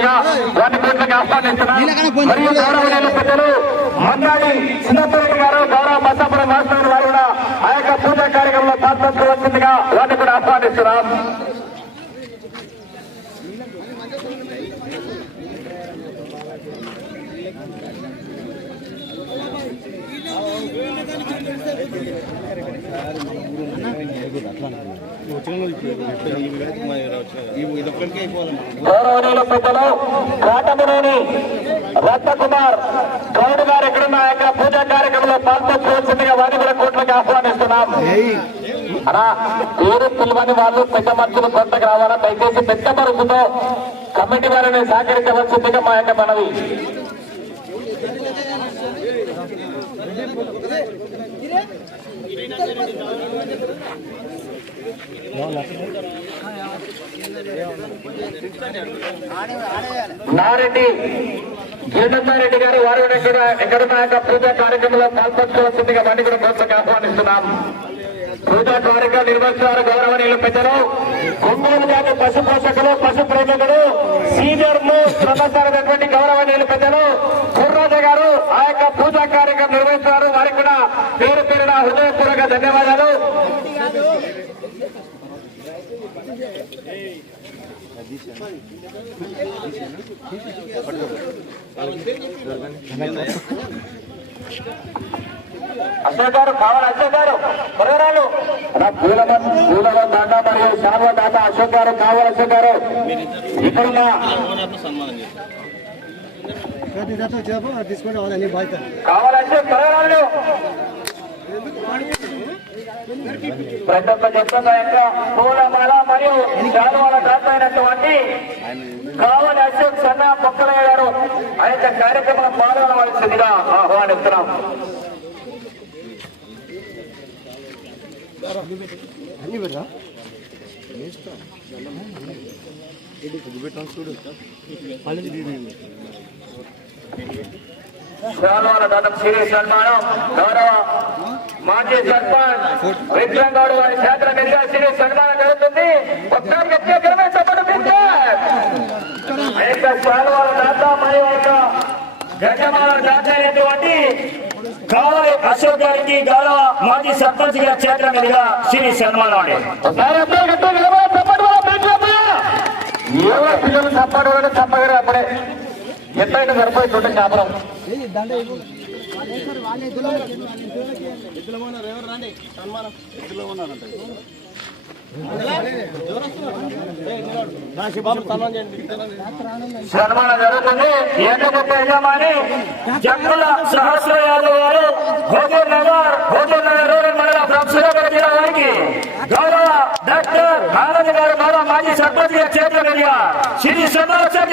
కోల్పోతుందిగా వారిని కోట్లకి ఆహ్వానిస్తున్నాం మరియు గౌరవనీయుల పెద్దలు మంగాడి గారు గౌరవ మస్తాపురం మాస్టర్ వారు కూడా ఆ యొక్క పూజా కార్యక్రమంలో పాల్పంచవలసిందిగా వారిని కూడా ఆహ్వానిస్తున్నాం గౌరవనీయుల పెద్దలు కాటమనేని రత్నకుమార్ గౌడ్ గారు ఎక్కడున్న? ఇక్కడ పూజా కార్యక్రమంలో పాల్పంచవలసిందిగా వారిని కూడా కోట్లకి ఆహ్వానిస్తున్నాం. అలా పేరు పిలవని వాళ్ళు పెద్ద మనుషులు కొంతకు రావాలా? దయచేసి పెద్ద మనసుతో కమిటీ వారిని సహకరించవలసిందిగా మా యొక్క మనవి. నారెడ్డి జీవనారెడ్డి గారు వారు కూడా ఇక్కడ ఎక్కడున్న యొక్క పూజా కార్యక్రమంలో పాల్పంచుకోవాల్సిందిగా వారిని కూడా కోట్లకి ఆహ్వానిస్తున్నాం. పూజా కార్యక్రమం నిర్వహిస్తున్నారు గౌరవనీయులు పెద్దలు. ఒంగోలు జాతి పశు పోషకులు పశు ప్రేమికులు సీనియర్లు శ్రమసారైనటువంటి గౌరవనీయులు పెద్దలు. కుర్రాజ గారు ఆ యొక్క పూజా కార్యక్రమం నిర్వహిస్తున్నారు. వారికి కూడా పేరు పేరున హృదయపూర్వక ధన్యవాదాలు. అశోక్ గారు కావాలి అశోక్ గారు. కొరవరాలు పూలవ పూలవ దాదా మరియు శాల్వ దాదా అశోక్ గారు కావాలి అశోక్ గారు. ఇక్కడున్న కావాలి అశోక్ కొరవరాలు ప్రతి ఒక్క చెప్తున్న యొక్క పూలమాల మరియు శాలువాల దాతైనటువంటి కావలి అశోక్ సన్న పొక్కలయ్య గారు ఆ యొక్క కార్యక్రమంలో పాల్గొనవలసిందిగా ఆహ్వానిస్తున్నాం. అన్ని పెడతా శాలువాల దాతం శ్రీ సన్మానం గౌరవ మాజీ సర్పంచ్ విక్రమ్ గౌడ్ వారి క్షేత్ర మీదుగా శ్రీ సన్మానం జరుగుతుంది. చెప్పడం దాత మరియు యొక్క గజమాల దాత అయినటువంటి కావాలి అశోక్ గారికి గౌరవ మాజీ సర్పంచ్ గారి క్షేత్ర మీదుగా శ్రీ సన్మానం అండి. ఏవో పిల్లలు చప్పడు చప్పగారు అప్పుడే. కాపురం దండ ఇవ్వు. సన్మానం జరుగుతుంది. ఏకగొప్ప యజమాని Jakkula Sahasra Yadav garu Huzurnagar Huzurnagar rural మండల ప్రొఫెసర్ జిల్లా వారికి గౌరవ డాక్టర్ ఆనంద్ గారు గౌరవ మాజీ సర్పంచ్ గారి చేతుల శ్రీ సమాచారం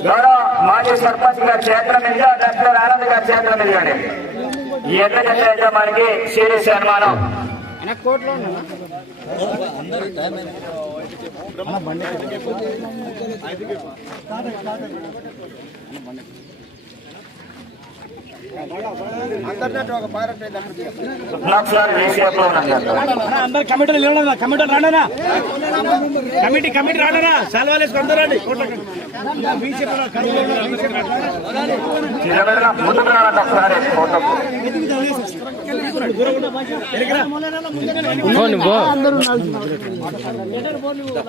గౌరవ మాజీ సర్పంచ్ గారి చేతుల మీదుగా డాక్టర్ ఆనంద్ గారి చేతుల మీదుగా ఈ శ్రీ సన్మానం ఒకసారి రీషేప్లో ఉన్నాను అందరు కమిటీలు నిలబడనా కమిటీలు రాండనా? Committee committee రాండనా? సెలవులు అందరూ రండి. ఫోటోకు.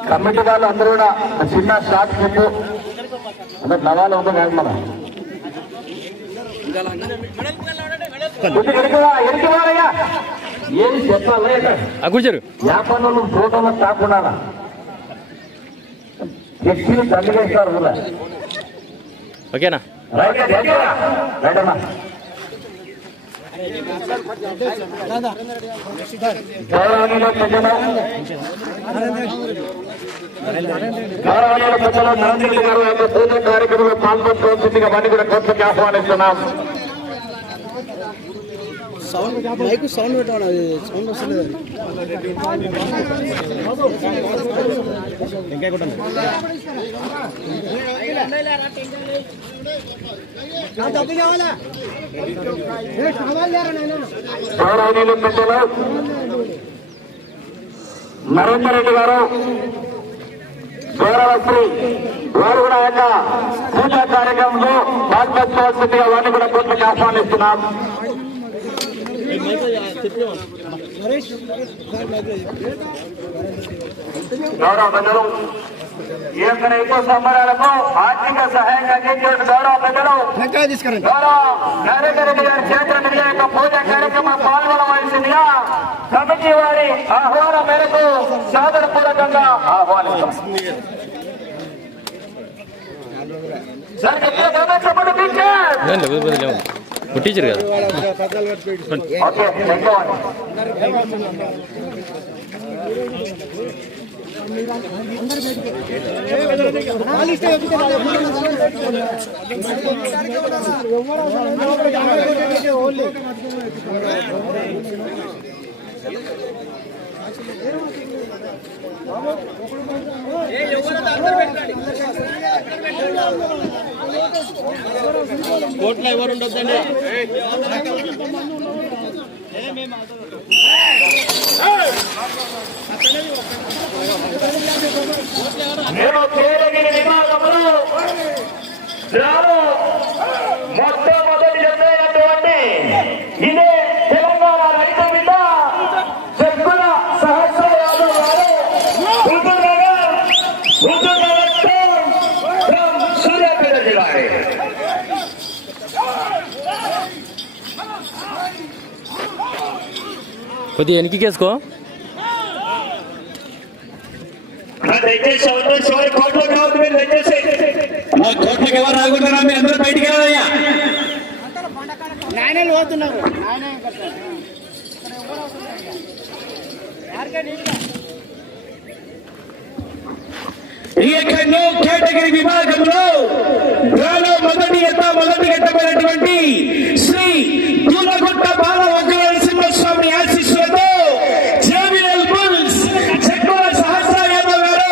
కమిటీ వాళ్ళు అందరూ కూడా చిన్న షాట్ అందరు నవాలు ఉందో కాదు మన ఏం చెప్పాలయ్యా కూర్చోరు. వ్యాపారంలో ఫోటోలో కాకుండా వ్యక్తులు దండగేస్తారు కూడా ఓకేనా? ప్రజలు నరేంద్ర గారు యొక్క పూజ కార్యక్రమంలో పాల్గొనవలసిందిగా వారిని కూడా కోర్టుకి ఆహ్వానిస్తున్నాం. మైకు సౌండ్ పెట్టాలి అది సౌండ్ వస్తలేదు డబ్బు కావాలా నరేందర్ రెడ్డి గారు గౌరవశ్రీ వారు కూడా యొక్క పూజా కార్యక్రమంలో పాల్పంచుకోవాల్సిందిగా వారిని కూడా కోర్టుకు ఆహ్వానిస్తున్నాం గౌరవ పెద్దలు ఈ యొక్క రైతు సంబరాలకు ఆర్థిక సహాయంగా అందించిన గౌరవ పెద్దలు లెక్క తీసుకురండి గౌరవ నరేంద్ర రెడ్డి గారి క్షేత్ర నిధి యొక్క పూజ కార్యక్రమం పాల్గొనవలసిందిగా కమిటీ వారి ఆహ్వానం మేరకు సాదర పూర్వకంగా ఆహ్వానిస్తాం సార్ చెప్పిన సమయం చెప్పండి టీచర్ లేదు లేదు లేదు కదా ఓకే కోట్లో ఎవరు ఉండొద్దండి? నేను తేలగిరి విభాగంలో రాను మొట్టమొదటి చెప్పేటువంటి ఇదే తెలంగాణ రైతు బిడ్డ చెక్కుల సహస్ర యాదవ్ గారు హుజూర్నగర్ హుజూర్నగర్ టౌన్ ఫ్రమ్ సూర్యాపేట జిల్లా కొద్దిగా వెనక్కి కేసుకో దయచేసి ఎవరు చివరి కోట్లోకి ఎవరు రాకుండా మీరు అందరూ బయటికి వెళ్ళాలయ్యా. నాయనలు పోతున్నారు నాయన ఈ యొక్క నో కేటగిరీ విభాగంలో డ్రాలో మొదటి ఎత్త మొదటి ఎత్తమైనటువంటి శ్రీ దూలగుట్ట బాల ఒక్క నరసింహస్వామి ఆశీస్సులతో జేబీఎల్ బుల్స్ చెక్కుల సహస్ర యాదవ్ గారు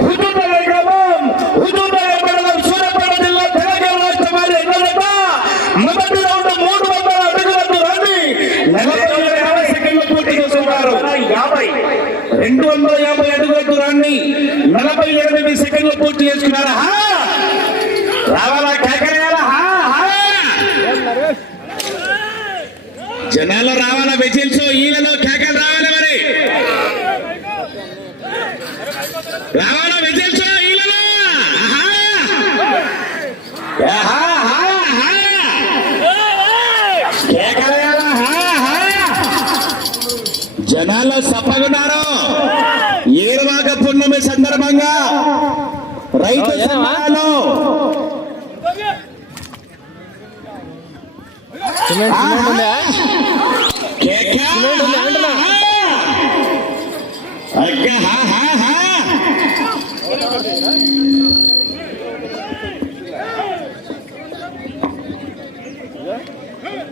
హుజూర్నగర్ గ్రామం హుజూర్నగర్ మండలం సూర్యాపేట జిల్లా తెలంగాణ రాష్ట్రం వారి ఎన్నదట మొదటి రౌండ్ మూడు వందల అడుగులకు రండి నలభై యాభై సెకండ్లు పూర్తి చేస్తున్నారు యాభై రెండు వందల యాభై అడుగుల దూరాన్ని నలభై ఎనిమిది సెకండ్లు హా? రావాలా కేకరేయాలా? జనాలు వెజిల్స్? ఈలలో కేకలు రావాలి మరి? రావాలా వెజిల్స్? ఈలలో! జనాల్లో సప్పగున్నారు. ఏరువాక పున్నమి సందర్భంగా రైతు సంఘాలు సిమెంట్ సిమెంట్ ఉందా? కేక! అగ్గ, హా, హా, హా!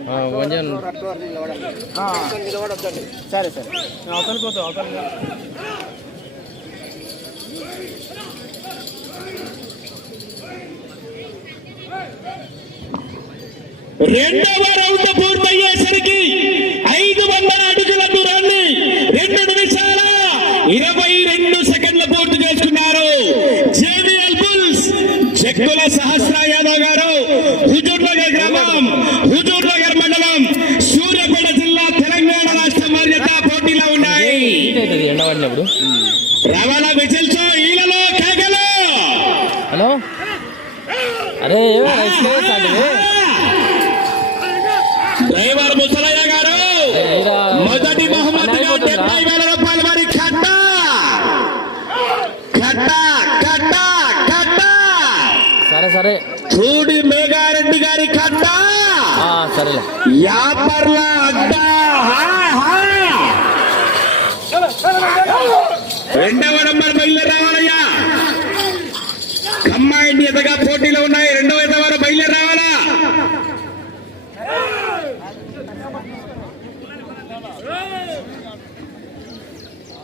ఆ, కొంచెం సరే సరే. అవతలకి పోతావు రెండవ రౌండ్ పూర్తయ్యేసరికి ఐదు వందల అడుగుల దూరాన్ని రెండు నిమిషాల ఇరవై రెండు సెకండ్లు పూర్తి చేసుకున్నారు. జేవిఎల్ బుల్స్ చెక్కుల సహస్రాయ సరేలే యాపర్ల రెండవ నంబర్ బయలుదేరి రావాలయ్యా. కమ్మాయింటి ఎదగా పోటీలో ఉన్నాయి. రెండవ ఎదవారు బయలుదేరి రావాలా?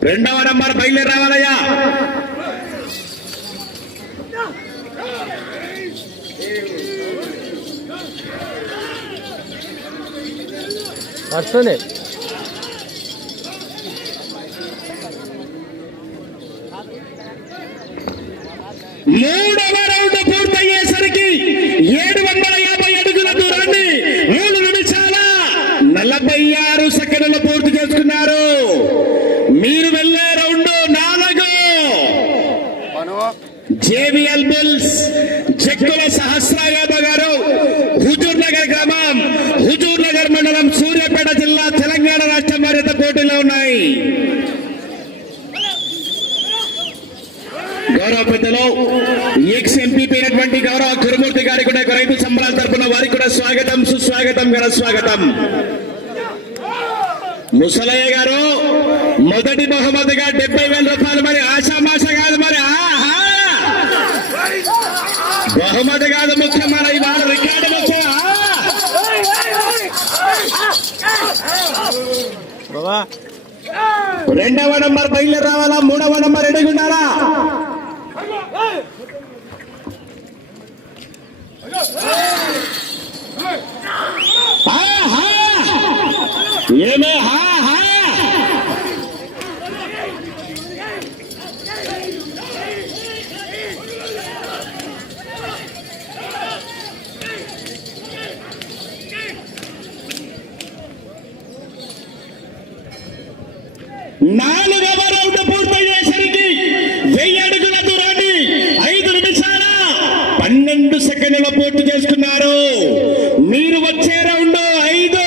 రెండవ నంబర్ బయలుదేరి రావాలయ్యా. వస్తుంది మూడవ రౌండ్ పూర్తయ్యేసరికి ఏడు వందల యాభై అడుగుల దూరాన్ని మూడు నిమిషాల నలభై ఆరు సెకండ్లు పూర్తి చేసుకున్నారు మీరు వెళ్ళే రౌండ్ నాలుగు జేవిఎల్ బుల్స్ చెక్కుల సహస్ర యాదవ్ గారు హుజూర్ నగర్ గ్రామం హుజూర్ నగర్ మండలం సూర్యాపేట జిల్లా తెలంగాణ రాష్ట్రం మరింత పోటీలో ఉన్నాయి. గౌరవ పెద్దలు ఎక్స్ ఎంపీపీ అయినటువంటి గౌరవ కురుమూర్తి గారి కూడా రైతు సంబరాల తరపున వారికి కూడా స్వాగతం సుస్వాగతం గల స్వాగతం. ముసలయ్య గారు మొదటి బహుమతిగా డెబ్బై వేల రూపాయలు మరి ఆశామాష కాదు బాబా రెండవ నంబర్ బయలు రావాలా? మూడవ నంబర్ ఎడుగుండాలా ఏమే హా హా నాలుగవ రౌండ్ పూర్తయ్యేసరికి వెయ్యి అడుగుల దూరాన్ని ఐదు నిమిషాల పన్నెండు సెకండ్ల పూర్తి చేసుకున్నారు మీరు వచ్చే రౌండ్ ఐదు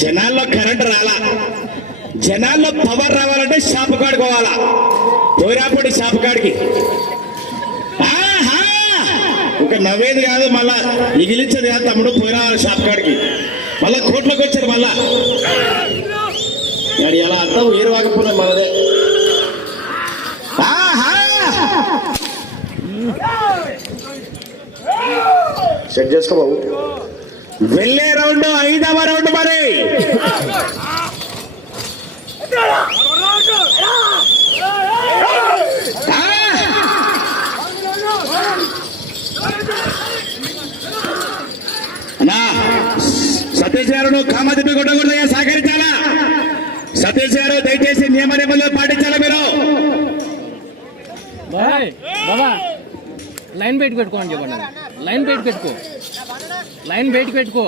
జనాల్లో కరెంట్ రాలా జనాల్లో పవర్ రావాలంటే షాపు కాడుకోవాలా పోయిరాపడి షాపు కాడికి ఆహా! ఇంకా నవ్వేది కాదు మళ్ళా మిగిలించేది కాదు తమ్ముడు పోయిరావాలి షాప్ కాడికి. మళ్ళా కోట్లోకి వచ్చారు మళ్ళా. మరి ఎలా అర్థం ఏరు వాకపోయినా మనదే! సెట్ చేసుకో బాబు. వెళ్ళే రౌండ్ ఐదవ రౌండ్ మరి అన్నా సతీష్ గారు నువ్వు కామతిపి కొట్టకూడదయ్యా సహకరించాలా? సతీష్ గారు దయచేసి నియమ నిబంధనలు పాటించాలా మీరు? లైన్ బయట పెట్టుకో అని చెప్పండి. లైన్ బయట పెట్టుకో. లైన్ బయట పెట్టుకో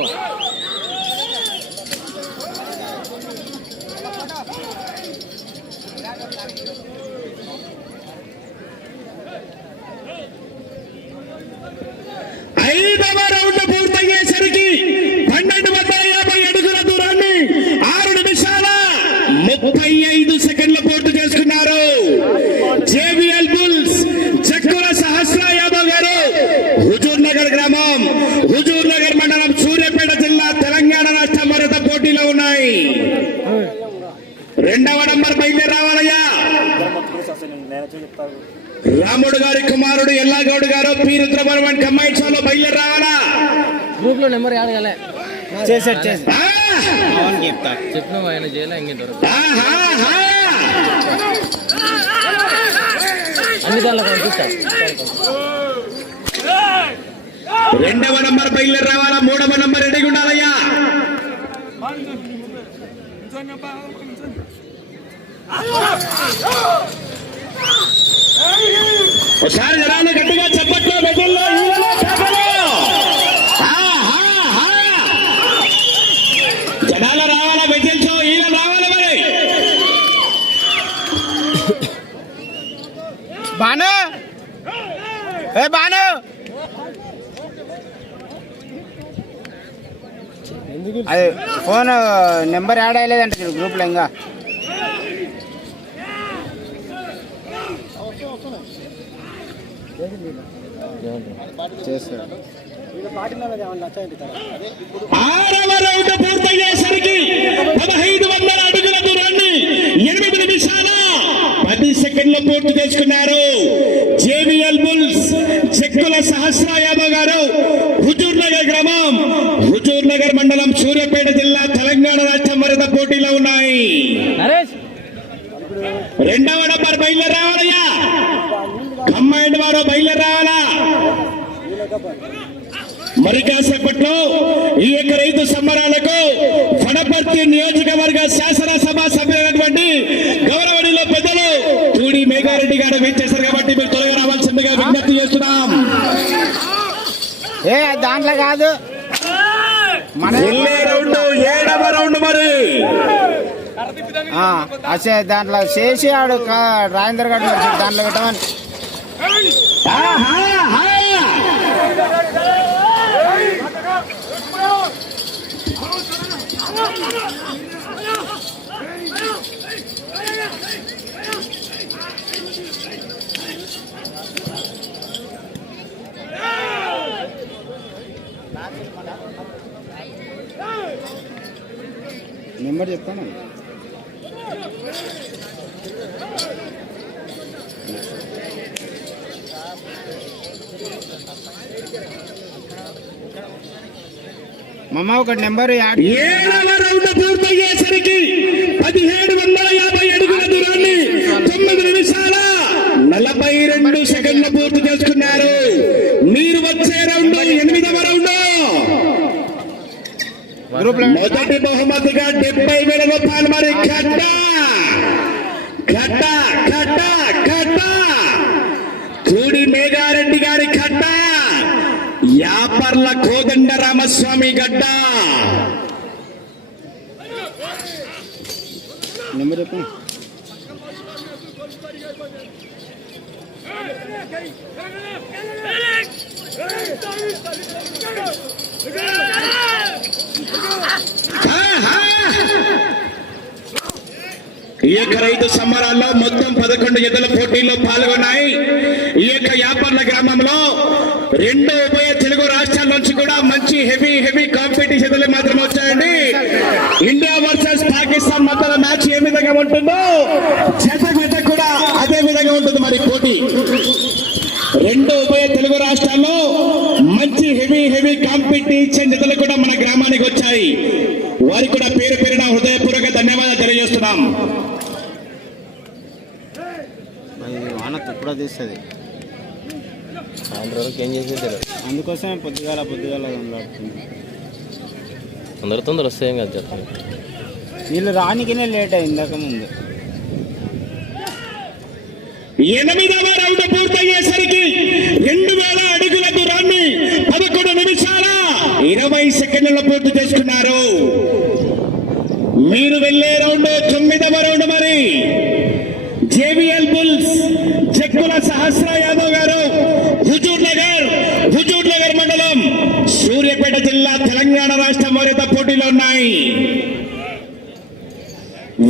ఐదవ రౌండ్ పూర్తయ్యేసరికి పన్నెండు వందల యాభై అడుగుల దూరాన్ని ఆరు నిమిషాల ముప్పై ఐదు సెకండ్ల పూర్తి చేసుకున్నారు. జేవిఎల్ బుల్స్ చక్కుల సహస్ర యాదవ్ గారు హుజూర్ నగర్ గ్రామం హుజూర్ నగర్ మండలం సూర్యాపేట జిల్లా తెలంగాణ రాష్ట్రం మరొక పోటీలో ఉన్నాయి. రెండవ నంబర్ బయలుదేరి రావాలయ్యా రాముడు గారి కుమారుడు ఎల్లాగౌడ్ గారు పి రుద్రబర్మన్ కమ్మాయి షోలో బయలుదేరి రావాలా గ్రూప్లో నెంబర్ యాడ్ చేసాడు చేసి! అవును చెప్తా చెప్పిన ఆయన చేయలే! అన్ని దానిలో పంపిస్తా. రెండవ నంబర్ బయలుదేరి రావాలా? మూడవ నంబర్ రెడీగా ఉండాలయ్యా. ఒకసారి జనాలు గట్టిగా చెప్పట్లో బెడ్డల్లో ఈలలో పేపలో ఆహాహా! జనాలు రావాలా బెడ్డల్స్ ఈల రావాలా మరి బాను ఏ బాను అది ఫోన్ నెంబర్ యాడ్ అయ్యలేదంట గ్రూప్లో ఇంకా. ఆరవ రౌండ్ పూర్తయ్యేసరికి పదహైదు వందల అడుగుల దూరాన్ని ఎనిమిది నిమిషాల పది సెకండ్లు పూర్తి చేసుకున్నారు. జేవిఎల్ బుల్స్ చెక్కుల సహస్ర యాదవ్ గారు హుజూర్ నగర్ గ్రామం నగర్ మండలం సూర్యాపేట జిల్లా తెలంగాణ రాష్ట్రం వరద పోటీలో ఉన్నాయి. రెండవ నంబర్ బయలుదేరి రావాలయ్యా కంబైండ్ వారు బయలుదేరి రావాలా మరి కాసేపట్లో ఈ యొక్క రైతు సంబరాలకు వనపర్తి నియోజకవర్గ శాసనసభ సభ్యులైనటువంటి గౌరవనీయుల పెద్దలు రెడ్డి గారు వీచేశారు కాబట్టి మీరు త్వరగా రావాల్సిందిగా విజ్ఞప్తి చేస్తున్నాం. ఏ దాంట్లో కాదు మన వెళ్ళే రౌండ్ ఏడవ రౌండ్ మరి. అసే దాంట్లో చేసి ఆడు రాజేందర్ గారు దాంట్లో పెట్టమని. ఆహా, ఆహా. నెంబర్ చెప్తాను? మమ్మ ఒక నెంబర్ యాడ్ ఏడవ రౌండ్ పూర్తయ్యేసరికి పదిహేడు వందల యాభై అడుగుల దూరాన్ని తొమ్మిది నిమిషాల నలభై రెండు సెకండ్లు పూర్తి చేసుకున్నారు. మీరు వచ్చే రౌండ్ ఎనిమిదవ రౌండ్ మొదటి బహుమతిగా డెబ్బై వేల రూపాయలు మరి కట్ట కట్ట కట్ట కట్ట చూడి మేఘారెడ్డి గారి కట్ట యాపర్ల కోదండ రామస్వామి గడ్డ నెంబర్ చెప్పు ఈ యొక్క రైతు సంబరాల్లో మొత్తం పదకొండు ఎద్దుల పోటీల్లో పాల్గొన్నాయి. ఈ యొక్క యాపర్ల గ్రామంలో రెండు ఉభయ తెలుగు రాష్ట్రాల నుంచి కూడా మంచి హెవీ హెవీ కాంపిటీషన్ మాత్రం వచ్చాయండి. ఇండియా వర్సెస్ పాకిస్తాన్ మధ్యలో మ్యాచ్ ఏ విధంగా ఉంటుందో జత జత కూడా అదే విధంగా ఉంటుంది మరి పోటీ. రెండు ఉభయ తెలుగు రాష్ట్రాల్లో హెవీ హెవీ కాంపిటీషన్ జతలు కూడా మన గ్రామానికి వచ్చాయి? వారికి కూడా పేరు పేరున హృదయపూర్వక ధన్యవాదాలు తెలియజేస్తున్నాం. వాన తుప్పుడు తీస్తుంది. సాయంత్రం వరకు ఏం చేసేది? అందుకోసమే పొద్దుగాల పొద్దుగాల తొందర తొందర వస్తాయేం కదా చెప్పండి. వీళ్ళు రానికినే లేట్ అయింది ఇందాక ముందు. ఎనిమిదవ రౌండ్ పూర్తయ్యేసరికి రెండు వేల అడుగుల దూరాన్ని పదకొండు నిమిషాల ఇరవై సెకండ్ల పూర్తి చేసుకున్నారు. మీరు వెళ్ళే రౌండ్ తొమ్మిదవ రౌండ్ మరి. జేబిఎల్ బుల్స్ జక్కుల సహస్ర యాదవ్ గారు హుజూర్ నగర్ హుజూర్ నగర్ మండలం సూర్యాపేట జిల్లా తెలంగాణ రాష్ట్రం వారిత పోటీలో ఉన్నాయి.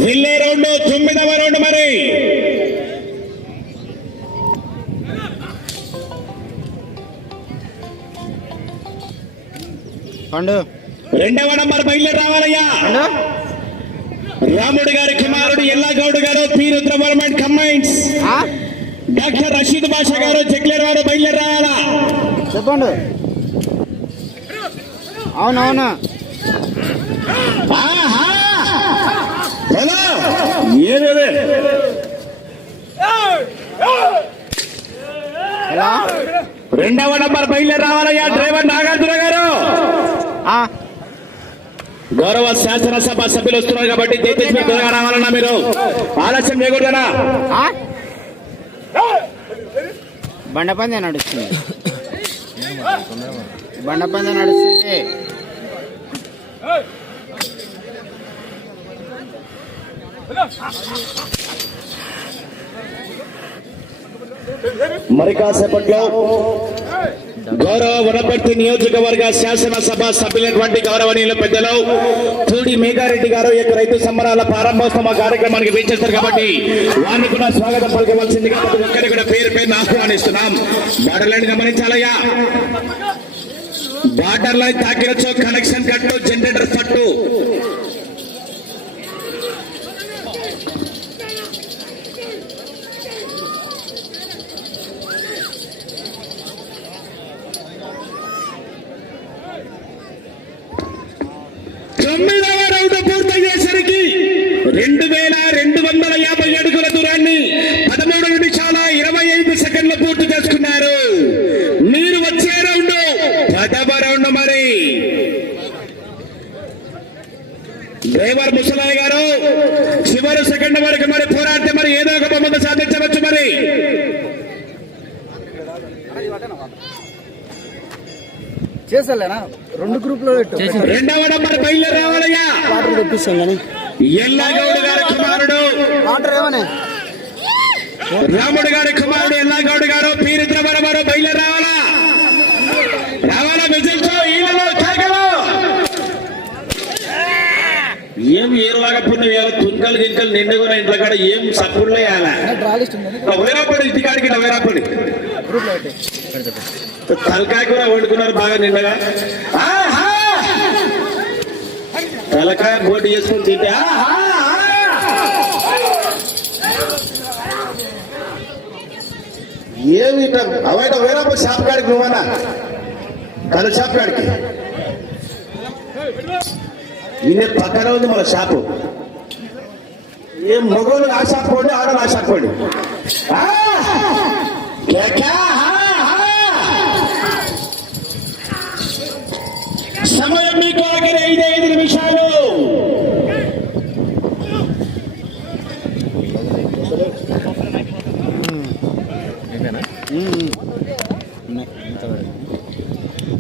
వెళ్ళే రౌండ్ తొమ్మిదవ రౌండ్ మరి. రెండవ నంబర్ బయలుదేరి రావాలయ్యా. రాముడు గారి కుమారుడు ఎల్లాగౌడ్ గారు పి రుద్రవర్మన్ కంబైన్స్? డాక్టర్ రషీద్ బాషా గారు జగ్లేర్ వారు బయలుదేరి రావాలా? చెప్పండు. అవునవును! హలో! ఏదేదే రెండవ నంబర్ బయలుదేరి రావాలయ్యా డ్రైవర్ నాగార్జున గారు. గౌరవ శాసనసభ సభ్యులు వస్తున్నారు కాబట్టి దయచేసి మీరు త్వరగా రావాలన్నా మీరు. ఆలస్యం చేయకూడదనా ఆ? బండ పందే నడుస్తుంది. బండ పందే నడుస్తుంది. మరి కాసేపట్లో గౌరవ వనపర్తి నియోజకవర్గ శాసనసభ సభ్యులైనటువంటి గౌరవనీయుల పెద్దలు తూడి మేఘారెడ్డి గారు ఈ యొక్క రైతు సంబరాల ప్రారంభోత్సవ కార్యక్రమానికి వీచేస్తారు కాబట్టి వారిని కూడా స్వాగతం పలకవలసిందిగా ప్రతి ఒక్కరి కూడా పేరు పేరు ఆహ్వానిస్తున్నాం. బార్డర్లను గమనించాలయ్యా. వాటర్ లైన్ తాకినచో కనెక్షన్ కట్టు జనరేటర్ పట్టు పూర్తయ్యేసరికి రెండు వేల రెండు వందల యాభై అడుగుల దూరాన్ని పదమూడు నిమిషాల ఇరవై ఐదు సెకండ్లు పూర్తి చేసుకున్నారు. మీరు వచ్చే రౌండ్ పదవ రౌండ్ మరి. డ్రైవర్ ముసలాయ్ గారు చివరి సెకండ్ వరకు మరి చేసలేనా? రెండు గ్రూప్లో పెట్టు రెండవ నంబర్ బయలుదేరి రావాలయ్యా వాటర్ తెప్పిస్తాం కానీ. ఎల్లాగౌడ్ గారి కుమారుడు. వాటర్ ఏమనే? రాముడు గారి కుమారుడు ఎల్లాగౌడ్ గారు పీరిద్ర మరమరు బయలుదేరి రావాలా రావాలా విజిల్తో ఈలలో కేకలు ఏం ఏరులాగా పుణ్యం వేయాలి తుంకలు గింకలు నిండుకున్న ఇంట్లో కాడ? ఏం సప్పుల్లో వేయాలా ఇంటికాడికి వైరాపడి గ్రూప్లో పెట్టు. తలకాయ కూర వండుకున్నారు బాగా నిండగా. ఆహా! తలకాయ బోటి చేసుకుని తింటే ఆహా! ఏమి అవైట వైరాపడి షాప్ కాడికి నువ్వన్నా? కళ్ళు షాప్ కాడికి. ఈయన పక్కన ఉంది మన షాపు. ఏం మగవాళ్ళు ఆ షాప్ పోండి ఆడవాళ్ళు ఆ షాప్ పోండి. మీకు ఆఖరి ఐదు ఐదు నిమిషాలు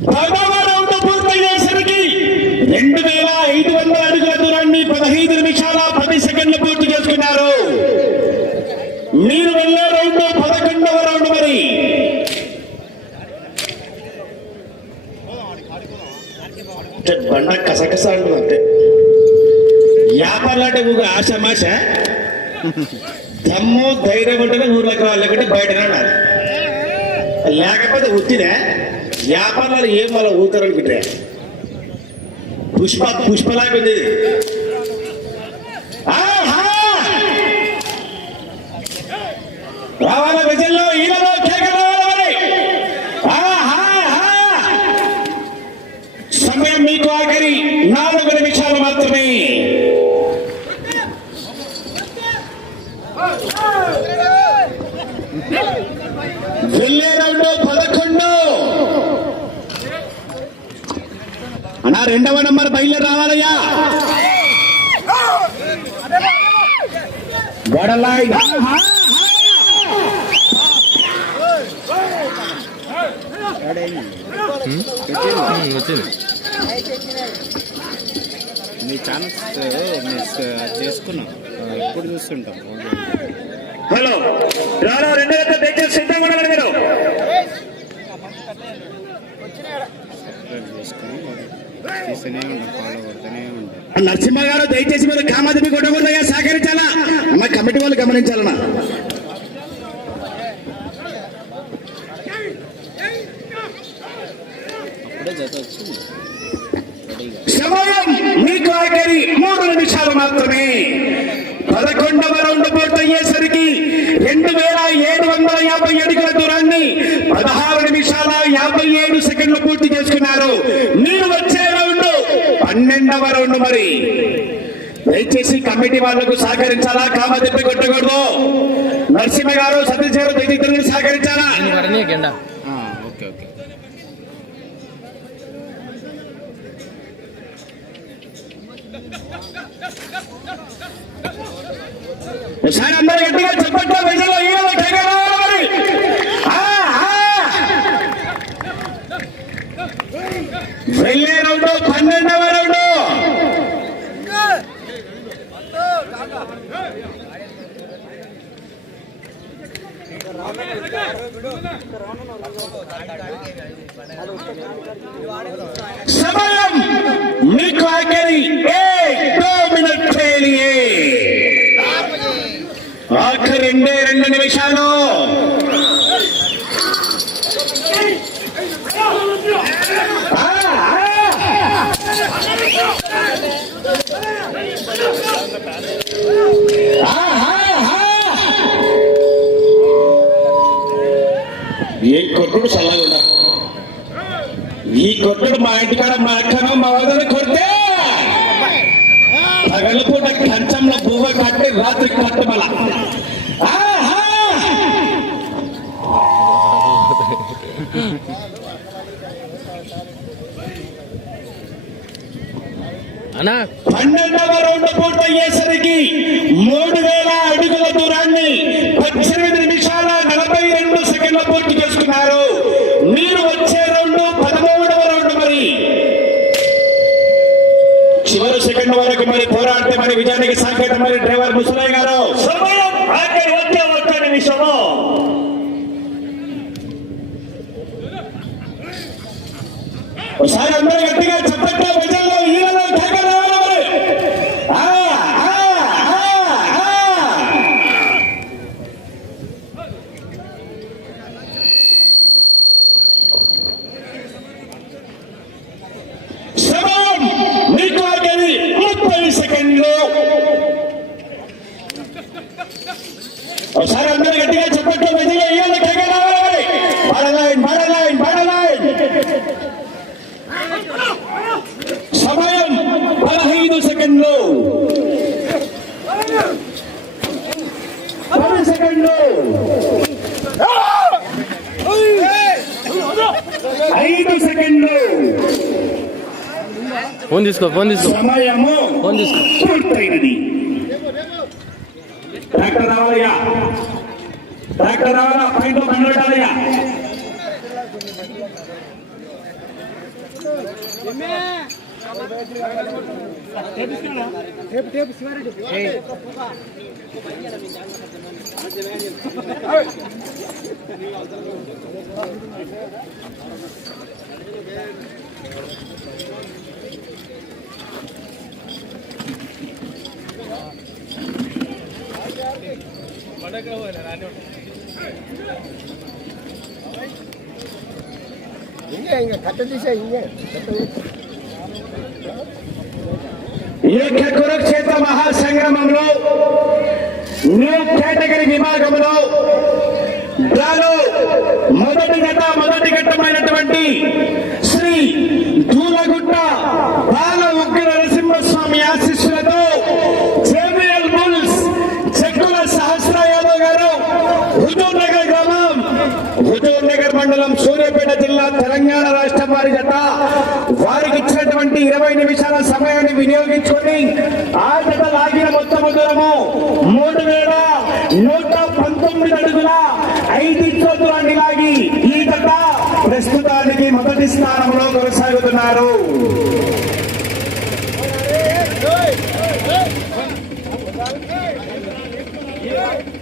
పదవ రౌండ్ పూర్తయ్యేసరికి రెండు వేల ఐదు వందల అడుగుల దూరాన్ని పదహైదు నిమిషాల పది సెకండ్లు పూర్తి చేసుకున్నారు మీరు వెళ్ళే రౌండ్ పదకొండవ రౌండ్ మరి బండ కసకస అంటుంది అంతే వ్యాపారాలంటే ఊగ ఆశ మాష దమ్ము ధైర్యం ఉంటేనే ఊర్లోకి వాళ్ళకంటే బయటనే ఉండాలి. లేకపోతే ఉత్తినే వ్యాపారాలు ఏం వాళ్ళ ఊతారు అనుకుంటే? పుష్ప పుష్పలాగా ఉంది. రెండవ నంబర్ బయలుదేరి రావాలయ్యా. వడలాయ్ వచ్చింది నీ ఛానల్స్ చేసుకున్నాం ఎప్పుడు చూస్తుంటాం హలో రారా రెండు గంటల దయచేసి సిద్ధంగా ఉండాలి మీరు. నరసింహ గారు దయచేసి మీరు కామాదేవి కొట్టకూడదయ్యా. సహకరించాలా? అమ్మ కమిటీ వాళ్ళు గమనించాలన్నా అప్పుడే జత వచ్చింది సమయం మీకు ఆఖరి మూడు నిమిషాలు మాత్రమే పదకొండవ రౌండ్ పూర్తి అయ్యేసరికి రెండు వేల ఏడు వందల యాభై అడుగుల దూరాన్ని పదహారు నిమిషాల యాభై ఏడు సెకండ్లు పూర్తి చేసుకున్నారు మీరు వచ్చే రౌండ్ పన్నెండవ రౌండ్ మరి. దయచేసి కమిటీ వాళ్ళకు సహకరించాలా? కామ దెబ్బ కొట్టకూడదు. నరసింహ గారు సతీష్ గారు దయచేసి సహకరించాలా? ఒకసారి అందరూ గట్టిగా చెప్పట్లా ప్రజలు. వెళ్ళే రౌండ్ పన్నెండవ రౌండ్ సమయం మీకు ఆఖరి ఏడో మినిట్ ఆఖరి రెండే రెండు నిమిషాలు. కొట్టుడు మా ఇంటికాడ మా అక్కను మా వదని కొడితే! పగలపూట కంచంలో బువ్వ కట్టి రాత్రి కట్టమల ఆహా! అన్నా పన్నెండవ రౌండ్ పూర్తయ్యేసరికి మూడు వేల అడుగుల దూరాన్ని పద్దెనిమిది నిమిషాల నలభై రెండు సెకండ్ల పూర్తి చేసుకున్నారు మీరు వచ్చే రౌండ్ పదమూడవ రౌండ్ మరి చివరి సెకండ్ వరకు మరి పోరాడితే మరి విజయానికి సంకేతం మరి డ్రైవర్ ముసలయ్య గారు సమయం ఆఖరి వచ్చే ఒక్క నిమిషము ఒకసారి అందరూ గట్టిగా చెప్పట్లే ప్రజల్లో ఈలలో కేకలు రావాలి మరి. ఆ, ఆ, ఆ, ఆ. సమయం మీకు ఆగేది ముప్పై సెకండ్లు ఒకసారి అందరూ గట్టిగా చెప్పట్లే ప్రజల్లో ఈలలో కేకలు రావాలి మరి. బాడలైన్ బాడలైన్ బాడలైన్ సమయం పదహైదు సెకండ్లు పది సెకండ్లు ఐదు సెకండ్లు ఫోన్ తీసుకో ఫోన్ తీసుకో. ఫోన్ తీసుకో. పూర్తయినది. ట్రాక్టర్ రావాలయ్యా. ట్రాక్టర్ రావాలా? పైన బండి పెట్టాలయ్యా ఈ యొక్క కురుక్షేత్ర మహాసంగ్రామంలో న్యూ కేటగిరీ విభాగంలో డ్రాలో మొదటి గత మొదటి ఘట్టమైనటువంటి శ్రీ దూలగుట్ట బాల ఉగ్ర నరసింహస్వామి ఆశీస్సులతో జేబిఎల్ బుల్స్ చెక్కుల సహస్ర యాదవ్ గారు హుజూర్ నగర్ గ్రామం హుజూర్ నగర్ మండలం సూర్యాపేట జిల్లా తెలంగాణ రాష్ట్రం వారి జత. వారికి ఇచ్చినటువంటి ఇరవై నిమిషాల సమయాన్ని వినియోగించుకొని ఆ జత లాగిన మొత్తం దూరము మూడు వేల నూట పంతొమ్మిది అడుగుల ఐదు చోతులాంటి లాగి ఈ జత ప్రస్తుతానికి మొదటి స్థానంలో కొనసాగుతున్నారు.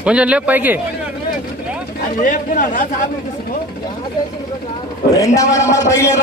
కొంచెం లేపు పైకి. రెండవ నంబర్ బయలుదేరా